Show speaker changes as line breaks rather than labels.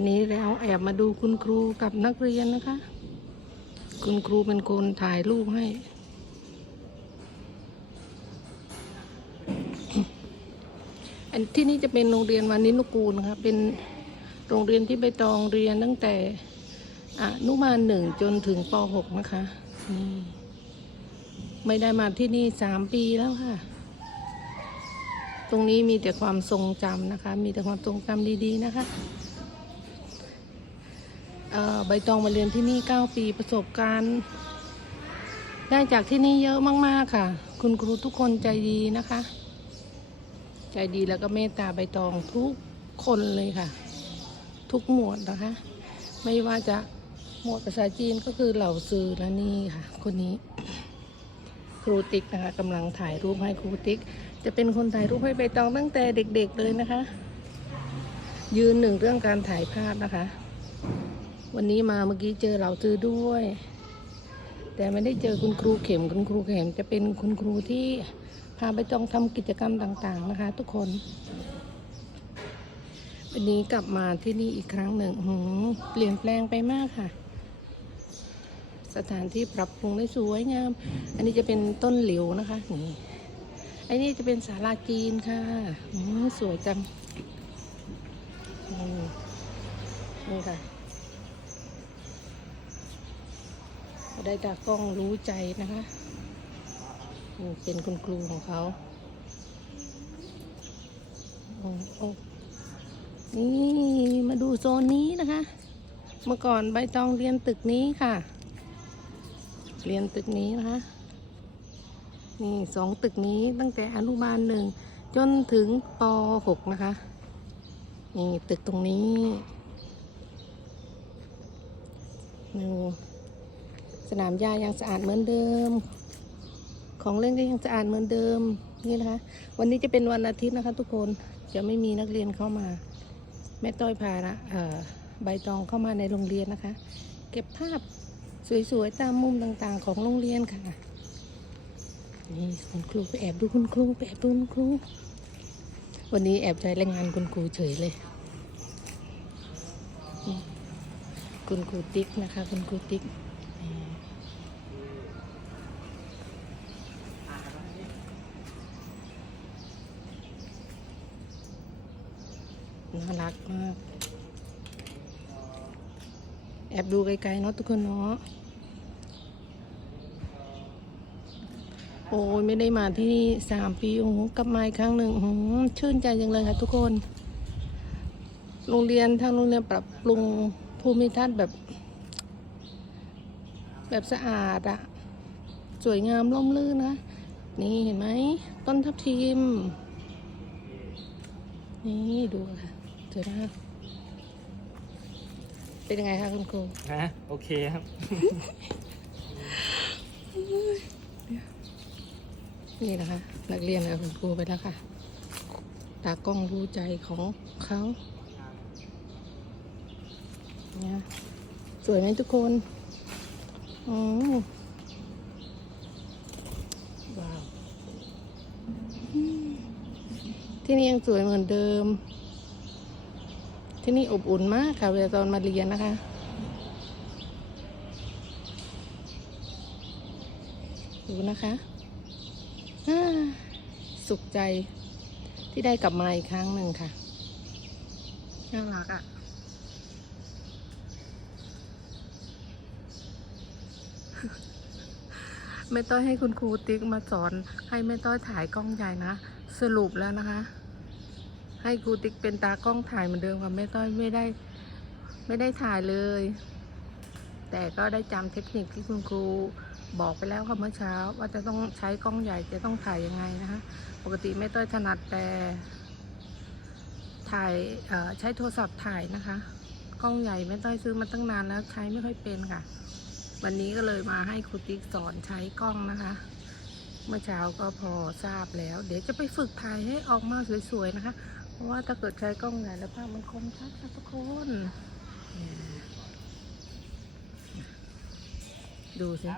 ันนี้เราแอบมาดูคุณครูกับนักเรียนนะคะ คุณครูเป็นคนถ่ายรูปให้ อันที่นี่จะเป็นโรงเรียนวานินุกูลนะคะเป็นโรงเรียนที่ใบตองเรียนตั้งแต่อนุบาลหนึ่งจนถึงป .6 นะคะนี่ไม่ได้มาที่นี่สามปีแล้วค่ะ ตรงนี้มีแต่ความทรงจำนะคะ มีแต่ความทรงจำดีๆนะคะ ใบตองมาเรียนที่นี่ 9 ปีประสบการณ์ ได้จากที่นี่เยอะมาก ๆ ค่ะ คุณครูทุกคนใจดีนะคะ ใจดีแล้วก็เมตตาใบตองทุกคนเลยค่ะ ทุกหมวดนะคะ ไม่ว่าจะหมวดภาษาจีนก็คือเหล่าซือและนี่ค่ะ คนนี้ ครูติ๊กนะคะกำลังถ่ายรูปให้ครูติ๊ก จะเป็นคนถ่ายรูปให้ใบตองตั้งแต่เด็ก ๆ เลยนะคะ ยืนหนึ่งเรื่องการถ่ายภาพนะคะ วันนี้มาเมื่อกี้เจอเหล่าซือด้วย แต่ไม่ได้เจอคุณครูเข็มคุณครูเข็มจะเป็นคุณครูที่พาไปต้องทำกิจกรรมต่างๆนะคะ ทุกคน วันนี้กลับมาที่นี่อีกครั้งหนึ่งหืมเปลี่ยนแปลงไปมากค่ะ สถานที่ปรับปรุงได้สวยงาม อันนี้จะเป็นต้นเหลิวนะคะนี่อันนี้จะเป็นศาลาจีนค่ะอืมสวยจังนี่นี่ค่ะ ได้ตากล้องรู้ใจนะคะนี่เป็นคุณครูของเขาโอ้โอ้นี่มาดูโซนนี้นะคะ เมื่อก่อนใบตองเรียนตึกนี้ค่ะ เรียนตึกนี้นะคะ นี่สองตึกนี้ตั้งแต่อนุบาลหนึ่งจนถึงป .6 นะคะ นี่ตึกตรงนี้ดู สนามหญ้ายังสะอาดเหมือนเดิม ของเล่นก็ยังสะอาดเหมือนเดิมนี่นะคะ วันนี้จะเป็นวันอาทิตย์นะคะ ทุกคนจะไม่มีนักเรียนเข้ามา แม่ต้อยพานะใบตองเข้ามาในโรงเรียนนะคะ เก็บภาพสวยๆตามมุมต่างๆ ของโรงเรียนค่ะนี่คุณครูไปแอบดูคุณครูไปแอบดูคุณครูวันนี้แอบใจรายงานคุณครูเฉยเลยคุณครูติ๊กนะคะ คุณครูติ๊ก น่ารักมาก แอบดูไกลๆเนาะทุกคนเนาะ โอ้ยไม่ได้มาที่นี่สามปี โอ้โหกลับมาอีกครั้งหนึ่งหือชื่นใจจังเลยค่ะทุกคน โรงเรียนทางโรงเรียนปรับปรุงภูมิทัศน์แบบ แบบสะอาดอะสวยงามร่มรื่นนะ นี่เห็นไหม ต้นทับทิม นี่ดูค่ะ สวยมากเป็นยังไงคะคุณครู
ฮะโอเคครับ
นี่นะคะ นักเรียนกับคุณครูไปแล้วค่ะ ตากล้องรู้ใจของเขาเนี่ยสวยไหมทุกคนอืมว้าวอืมที่นี่ยังสวยเหมือนเดิม ที่นี่อบอุ่นมากค่ะเวลาตอนมาเรียนนะคะ ดูนะคะสุขใจที่ได้กลับมาอีกครั้งหนึ่งค่ะน่ารักอะ่ะ ไม่ต้อยให้คุณครูติ๊กมาสอน ให้ไม่ต้อยถ่ายกล้องใหญ่นะ สรุปแล้วนะคะ ให้ครูติ๊กเป็นตากล้องถ่ายเหมือนเดิมค่ะไม่ต้อยไม่ได้ไม่ได้ถ่ายเลย แต่ก็ได้จำเทคนิคที่คุณครูบอกไปแล้วค่ะเมื่อเช้า ว่าจะต้องใช้กล้องใหญ่จะต้องถ่ายยังไงนะคะปกติไม่ต้อยถนัดแต่ถ่ายเอ่อใช้โทรศัพท์ถ่ายนะคะ กล้องใหญ่ไม่ต้อยซื้อมาตั้งนานแล้วใช้ไม่ค่อยเป็นค่ะ วันนี้ก็เลยมาให้ครูติ๊กสอนใช้กล้องนะคะ เมื่อเช้าก็พอทราบแล้ว เดี๋ยวจะไปฝึกถ่ายให้ออกมาสวยๆนะคะ ราะว่าถ้าเกิดใช้กล้องไหนแล้วภาพมันคมชัดค่ะทุกคน ดูสิ